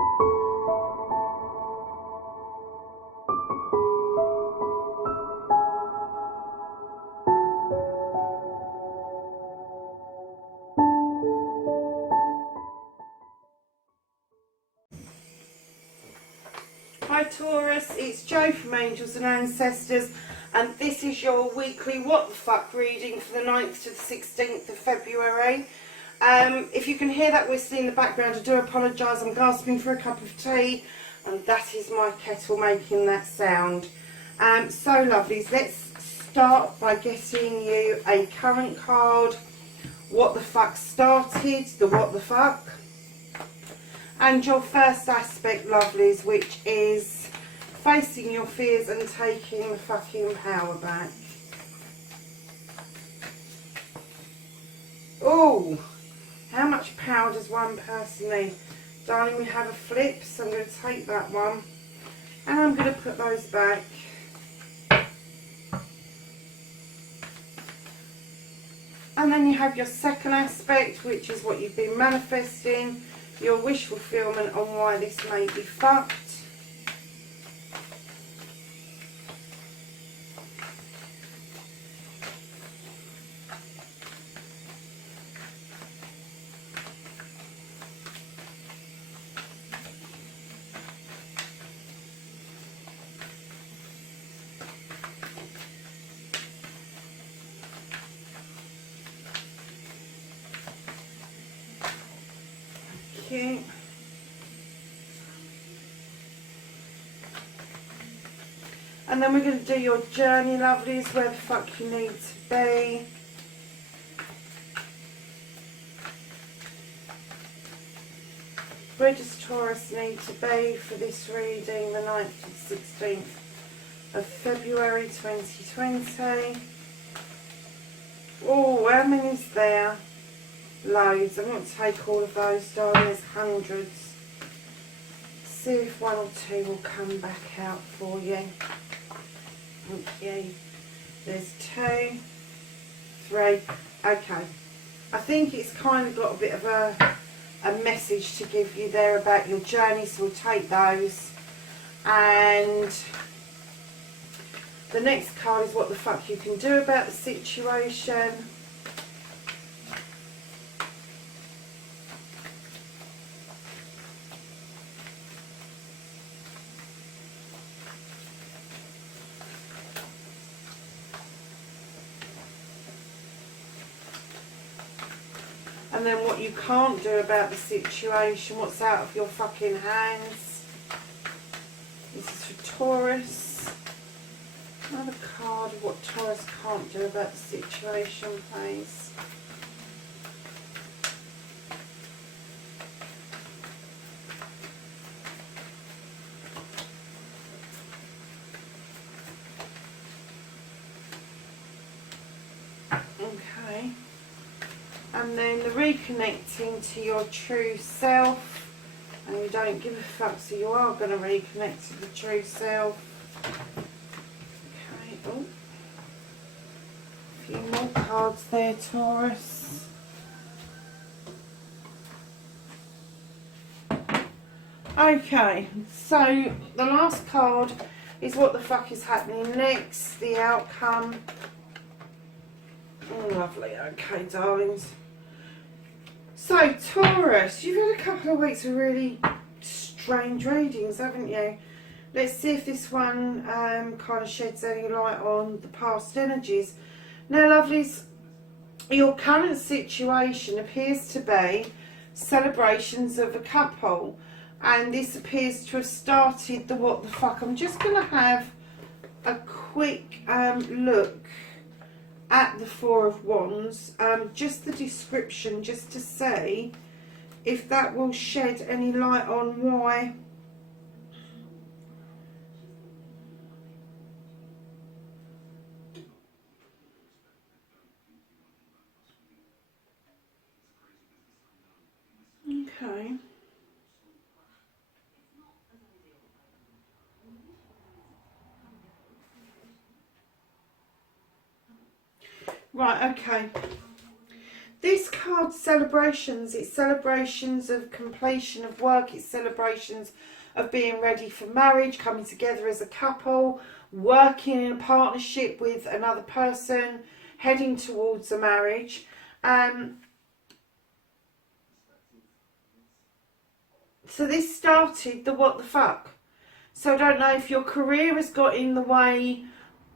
Hi Taurus, it's Jo from Angels and Ancestors, and this is your weekly What the Fuck reading for the 9th to the 16th of February. If you can hear that whistling in the background, I do apologise, I'm gasping for a cup of tea, and that is my kettle making that sound. So lovelies, let's start by getting you a current card. What the fuck started, the what the fuck. And your first aspect, lovelies, which is facing your fears and taking the fucking power back. Oh, how much power does one person need? Darling, we have a flip, so I'm going to take that one. And I'm going to put those back. And then you have your second aspect, which is what you've been manifesting. Your wish fulfillment on why this may be fucked. Okay. And then we're going to do your journey, lovelies, where the fuck you need to be. Where does Taurus need to be for this reading, the 9th to the 16th of February 2020? Oh, how many is there? Loads. I'm going to take all of those, darling. There's hundreds. See if one or two will come back out for you. Okay. There's 2, 3. Okay. I think it's kind of got a bit of a message to give you there about your journey, so we'll take those. And the next card is what the fuck you can do about the situation. And then what you can't do about the situation, what's out of your fucking hands. This is for Taurus. Another card of what Taurus can't do about the situation, please. Okay. And then the reconnecting to your true self, and you don't give a fuck, so you are going to reconnect to the true self. Okay, oh, a few more cards there, Taurus. Okay, so the last card is what the fuck is happening next, the outcome. Oh, lovely. Okay, darlings. So, Taurus, you've had a couple of weeks of really strange readings, haven't you? Let's see if this one kind of sheds any light on the past energies. Now, lovelies, your current situation appears to be celebrations of a couple, and this appears to have started the what the fuck. I'm just going to have a quick look at the Four of Wands, just the description, just to see if that will shed any light on why okay. Right, okay. This card, celebrations. It's celebrations of completion of work. It's celebrations of being ready for marriage, coming together as a couple, working in a partnership with another person, heading towards a marriage. So this started the what the fuck. So I don't know if your career has got in the way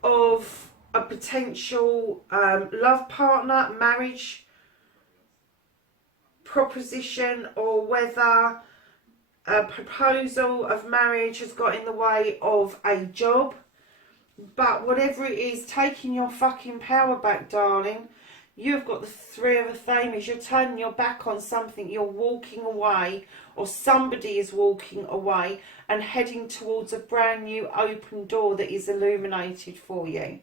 of a potential love partner, marriage proposition, or whether a proposal of marriage has got in the way of a job. But whatever it is, taking your fucking power back, darling. You've got the Three of Athamas. You're turning your back on something. You're walking away, or somebody is walking away and heading towards a brand new open door that is illuminated for you.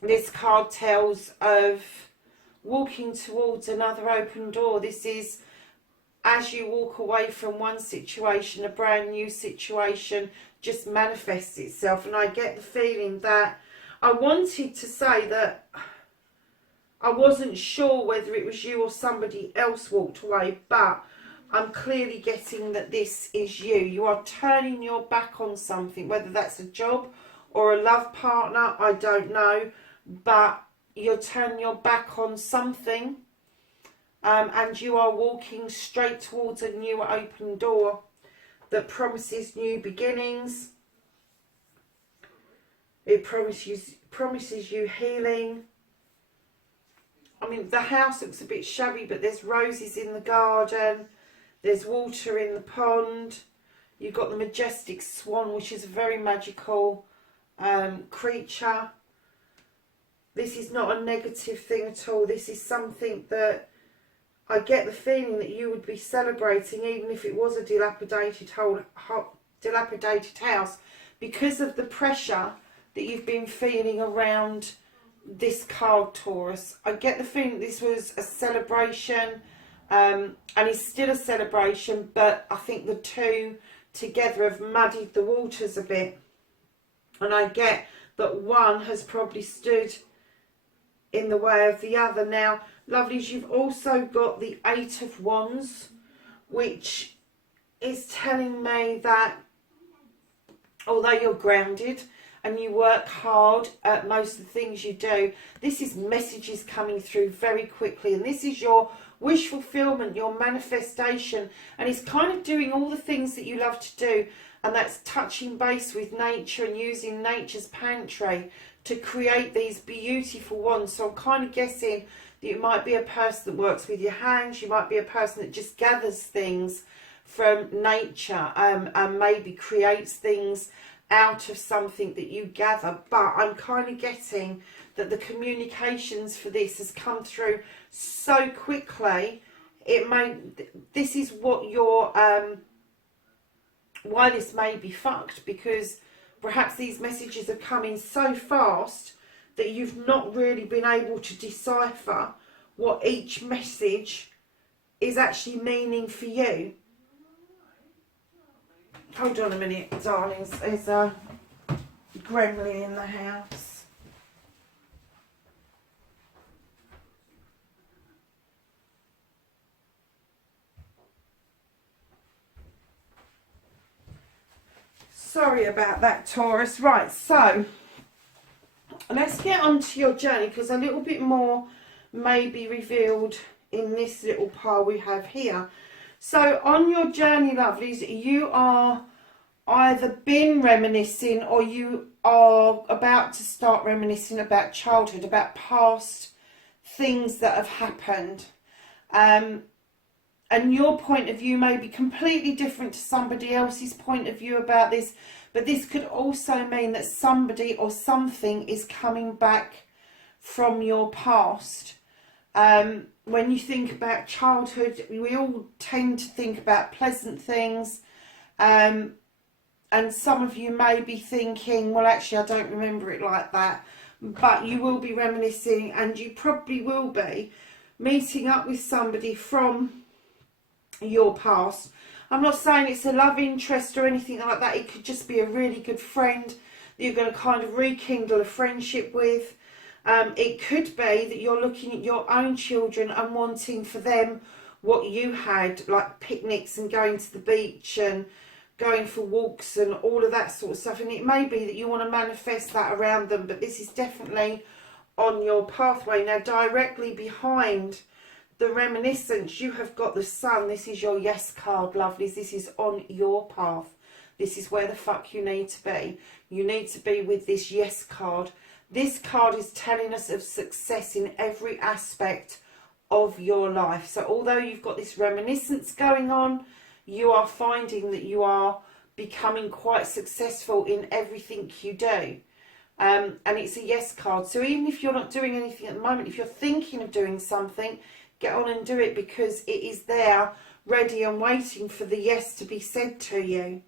This card tells of walking towards another open door. This is as you walk away from one situation, a brand new situation just manifests itself. And I get the feeling that I wanted to say that I wasn't sure whether it was you or somebody else walked away, but I'm clearly getting that this is you. You are turning your back on something, whether that's a job or a love partner, I don't know, but you're turning your back on something, and you are walking straight towards a new open door that promises new beginnings. It promises you healing. I mean, the house looks a bit shabby, but there's roses in the garden. There's water in the pond. You've got the majestic swan, which is a very magical creature. This is not a negative thing at all. This is something that I get the feeling that you would be celebrating, even if it was a dilapidated house, because of the pressure that you've been feeling around this card, Taurus. I get the feeling this was a celebration, and it's still a celebration, but I think the two together have muddied the waters a bit. And I get that one has probably stood in the way of the other. Now, lovelies, you've also got the Eight of Wands, which is telling me that although you're grounded and you work hard at most of the things you do, this is messages coming through very quickly, and this is your wish fulfillment, your manifestation, and it's kind of doing all the things that you love to do, and that's touching base with nature and using nature's pantry to create these beautiful wands. So I'm kind of guessing that you might be a person that works with your hands, you might be a person that just gathers things from nature, and maybe creates things out of something that you gather. But I'm kind of getting that the communications for this has come through so quickly. This is what your why this may be fucked, because perhaps these messages have come in so fast that you've not really been able to decipher what each message is actually meaning for you. Hold on a minute, darlings. There's a gremlin in the house. Sorry about that, Taurus. Right, so let's get on to your journey, because a little bit more may be revealed in this little pile we have here. So on your journey, lovelies, you are either been reminiscing, or you are about to start reminiscing about childhood, about past things that have happened. And your point of view may be completely different to somebody else's point of view about this, but this could also mean that somebody or something is coming back from your past. When you think about childhood, we all tend to think about pleasant things, and some of you may be thinking, well, actually I don't remember it like that, but you will be reminiscing, and you probably will be meeting up with somebody from your past. I'm not saying it's a love interest or anything like that. It could just be a really good friend that you're going to kind of rekindle a friendship with. It could be that you're looking at your own children and wanting for them what you had, like picnics and going to the beach and going for walks and all of that sort of stuff. And it may be that you want to manifest that around them, but this is definitely on your pathway. Now, directly behind the reminiscence, you have got the Sun. This is your yes card, lovelies. This is on your path. This is where the fuck you need to be. You need to be with this yes card. This card is telling us of success in every aspect of your life. So although you've got this reminiscence going on, you are finding that you are becoming quite successful in everything you do. And it's a yes card. So even if you're not doing anything at the moment, if you're thinking of doing something, get on and do it, because it is there ready and waiting for the yes to be said to you.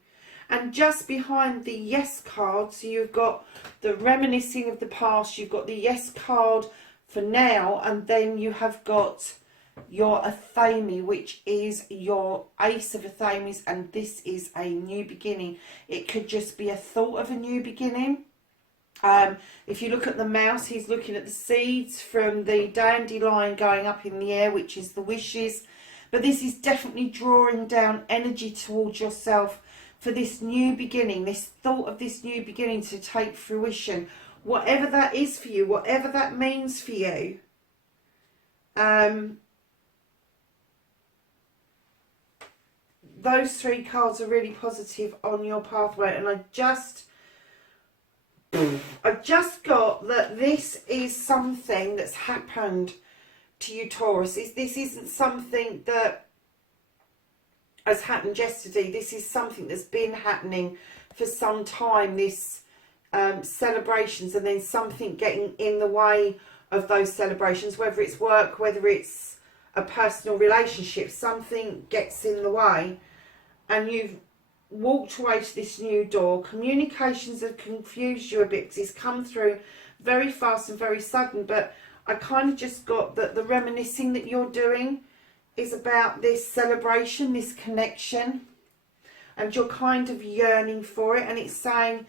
And just behind the yes card, so you've got the reminiscing of the past, you've got the yes card for now, and then you have got your Athame, which is your Ace of Athames, and this is a new beginning. It could just be a thought of a new beginning. If you look at the mouse, he's looking at the seeds from the dandelion going up in the air, which is the wishes. But this is definitely drawing down energy towards yourself for this new beginning, this thought of this new beginning to take fruition. Whatever that is for you, whatever that means for you. Those three cards are really positive on your pathway, and I just got that this is something that's happened to you, Taurus. This isn't something that has happened yesterday. This is something that's been happening for some time, this celebrations, and then something getting in the way of those celebrations, whether it's work, whether it's a personal relationship, something gets in the way, and you've walked away to this new door. Communications have confused you a bit because it's come through very fast and very sudden, but I kind of just got that the reminiscing that you're doing is about this celebration, this connection, and you're kind of yearning for it, and it's saying,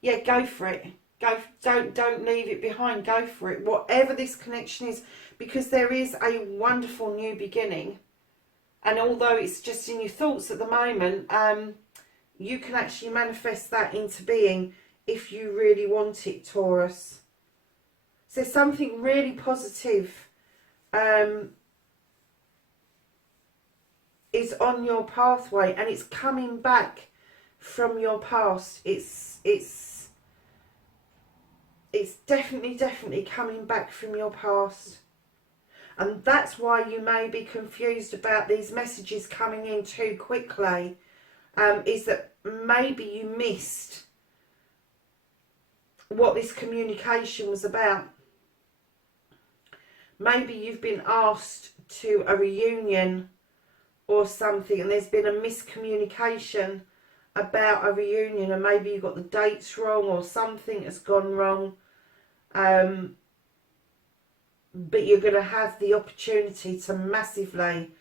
yeah, go for it. Go, don't leave it behind. Go for it. Whatever this connection is, because there is a wonderful new beginning. And although it's just in your thoughts at the moment, you can actually manifest that into being if you really want it, Taurus. So something really positive is on your pathway, and it's coming back from your past. It's definitely coming back from your past. And that's why you may be confused about these messages coming in too quickly, is that maybe you missed what this communication was about. Maybe you've been asked to a reunion or something, and there's been a miscommunication about a reunion, and maybe you got the dates wrong or something has gone wrong. But you're going to have the opportunity to massively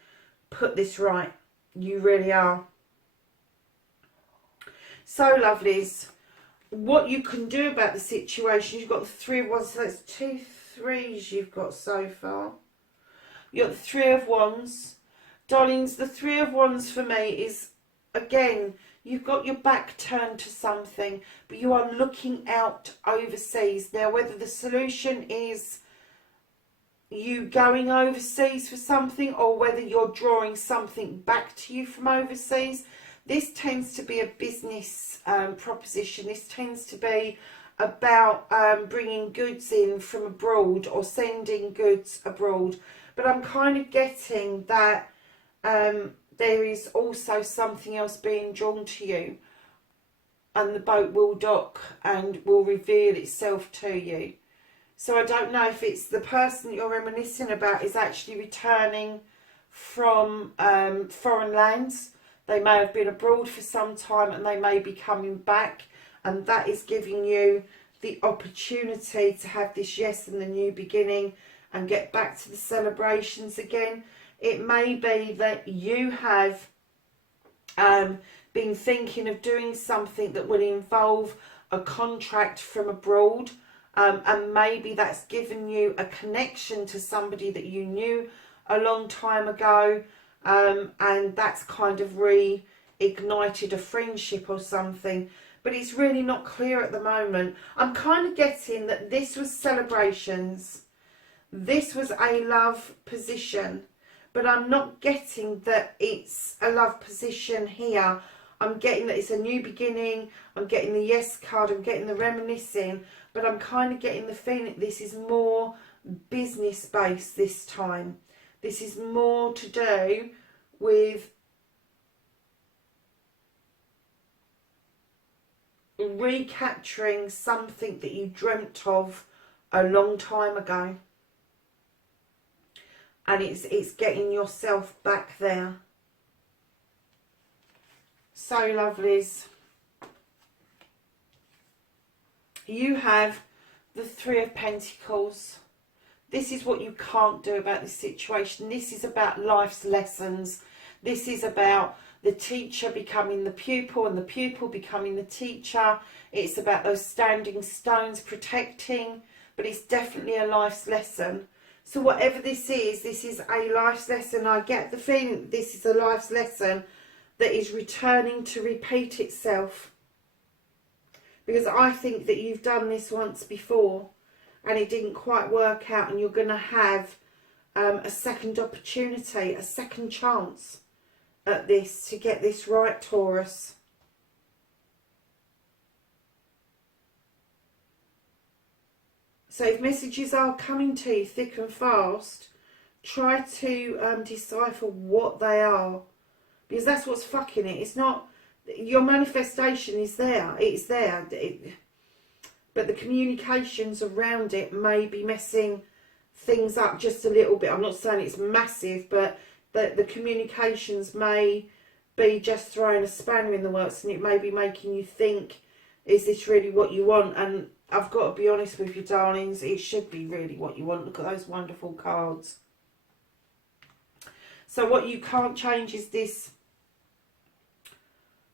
put this right. You really are. So, lovelies, what you can do about the situation, you've got the Three of Wands, so that's 2 3s you've got so far. You've got the Three of Wands. Darlings, the Three of Wands for me is, again, you've got your back turned to something, but you are looking out overseas. Now, whether the solution is you going overseas for something, or whether you're drawing something back to you from overseas, this tends to be a business proposition. This tends to be about bringing goods in from abroad or sending goods abroad. But I'm kind of getting that there is also something else being drawn to you, and the boat will dock and will reveal itself to you. So I don't know if it's the person that you're reminiscing about is actually returning from foreign lands. They may have been abroad for some time and they may be coming back, and that is giving you the opportunity to have this yes and the new beginning and get back to the celebrations again. It may be that you have been thinking of doing something that will involve a contract from abroad, and maybe that's given you a connection to somebody that you knew a long time ago, and that's kind of reignited a friendship or something. But it's really not clear at the moment. I'm kind of getting that this was celebrations. This was a love position. But I'm not getting that it's a love position here. I'm getting that it's a new beginning. I'm getting the yes card. I'm getting the reminiscing. But I'm kind of getting the feeling that this is more business based this time. This is more to do with recapturing something that you dreamt of a long time ago, and it's getting yourself back there. So lovelies, you have the Three of Pentacles. This is what you can't do about this situation. This is about life's lessons. This is about the teacher becoming the pupil and the pupil becoming the teacher. It's about those standing stones protecting, but it's definitely a life's lesson. So whatever this is a life's lesson. I get the feeling that this is a life's lesson that is returning to repeat itself. Because I think that you've done this once before and it didn't quite work out, and you're going to have a second opportunity, a second chance at this to get this right, Taurus. So if messages are coming to you thick and fast, try to decipher what they are, because that's what's fucking it. It's not, your manifestation is there, it's there, but the communications around it may be messing things up just a little bit. I'm not saying it's massive, but the communications may be just throwing a spanner in the works, and it may be making you think, is this really what you want? And I've got to be honest with you, darlings, it should be really what you want. Look at those wonderful cards. So what you can't change is this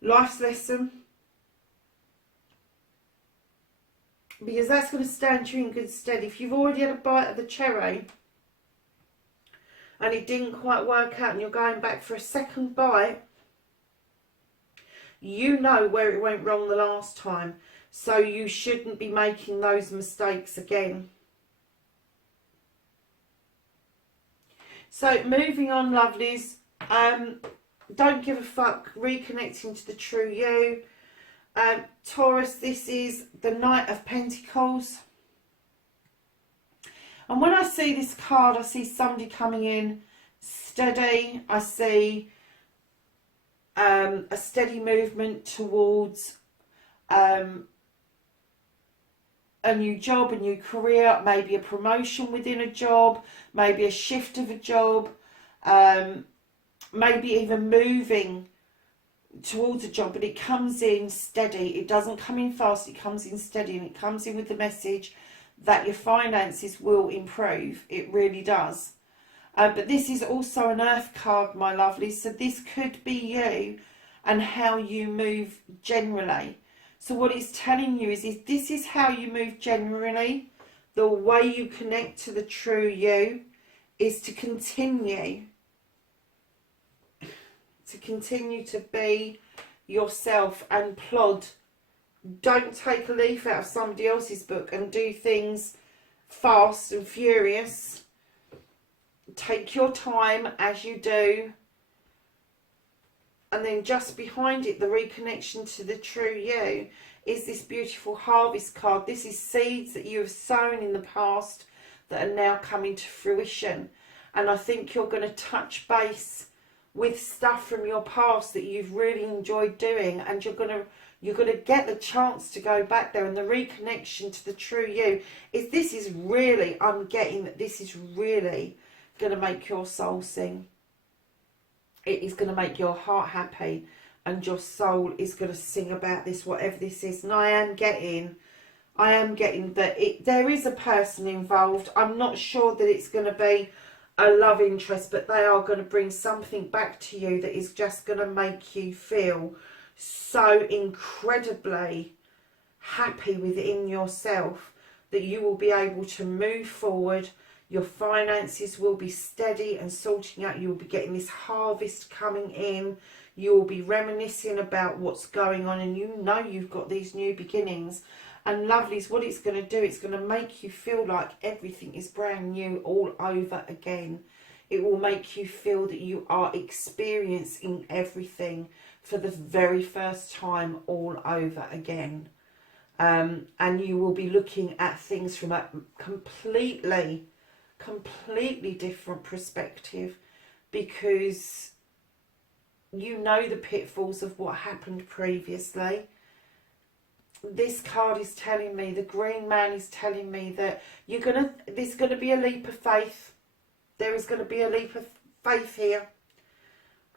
life's lesson, because that's going to stand you in good stead. If you've already had a bite of the cherry and it didn't quite work out and you're going back for a second bite, you know where it went wrong the last time, so you shouldn't be making those mistakes again. So moving on, lovelies, don't give a fuck, reconnecting to the true you. Taurus, this is the Knight of Pentacles. And when I see this card, I see somebody coming in steady. I see a steady movement towards a new job, a new career, maybe a promotion within a job, maybe a shift of a job, maybe even moving towards a job, but it comes in steady. It doesn't come in fast, it comes in steady, and it comes in with the message that your finances will improve. It really does. But this is also an earth card, my lovely, so this could be you and how you move generally. So what it's telling you is this is how you move generally. The way you connect to the true you is to continue to be yourself and plod. Don't take a leaf out of somebody else's book and do things fast and furious. Take your time as you do. And then just behind it, the reconnection to the true you, is this beautiful harvest card. This is seeds that you have sown in the past that are now coming to fruition. And I think you're going to touch base with stuff from your past that you've really enjoyed doing, and you're going to get the chance to go back there. And the reconnection to the true you is, this is really, I'm getting that this is really going to make your soul sing. It is going to make your heart happy, and your soul is going to sing about this, whatever this is. And I am getting that there is a person involved. I'm not sure that it's going to be a love interest, but they are going to bring something back to you that is just going to make you feel so incredibly happy within yourself that you will be able to move forward. Your finances will be steady and sorting out. You'll be getting this harvest coming in. You'll be reminiscing about what's going on, and you know you've got these new beginnings. And lovelies, what it's going to do, it's going to make you feel like everything is brand new all over again. It will make you feel that you are experiencing everything for the very first time all over again. And you will be looking at things from a completely different perspective, because you know the pitfalls of what happened previously. This card is telling me, the green man is telling me that there's gonna be a leap of faith. There is going to be a leap of faith here.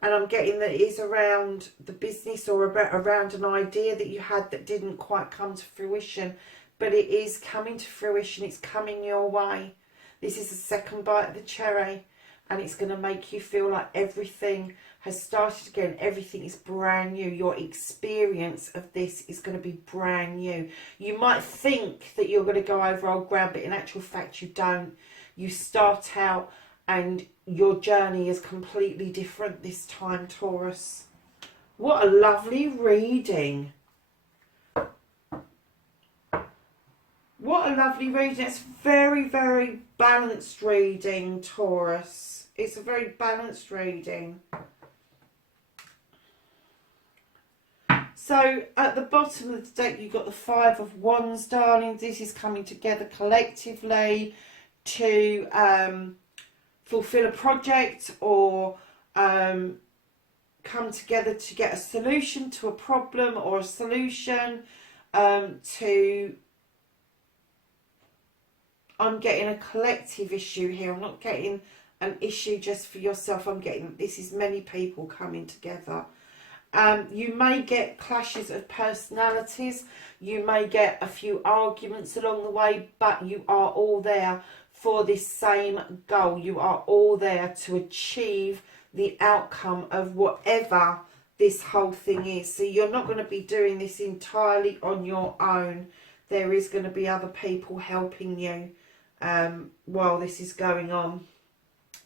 And I'm getting that it is around the business or around an idea that you had that didn't quite come to fruition. But it is coming to fruition. It's coming your way. This is the second bite of the cherry. And it's going to make you feel like everything has started again. Everything is brand new. Your experience of this is going to be brand new. You might think that you're going to go over old ground, but in actual fact you don't. You start out and your journey is completely different this time, Taurus. What a lovely reading. What a lovely reading. It's very, very balanced reading, Taurus. It's a very balanced reading. So at the bottom of the deck, you've got the Five of Wands, darling. This is coming together collectively to fulfill a project or come together to get a solution to a problem, or a solution to... I'm getting a collective issue here. I'm not getting an issue just for yourself. I'm getting, this is many people coming together. You may get clashes of personalities. You may get a few arguments along the way, but you are all there for this same goal. You are all there to achieve the outcome of whatever this whole thing is. So you're not going to be doing this entirely on your own. There is going to be other people helping you while this is going on.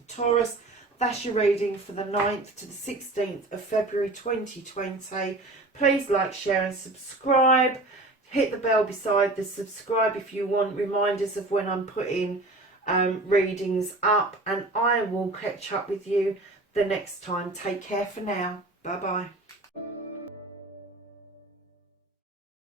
Taurus, that's your reading for the 9th to the 16th of February 2020. Please like, share and subscribe. Hit the bell beside the subscribe if you want reminders of when I'm putting readings up. And I will catch up with you the next time. Take care for now. Bye-bye.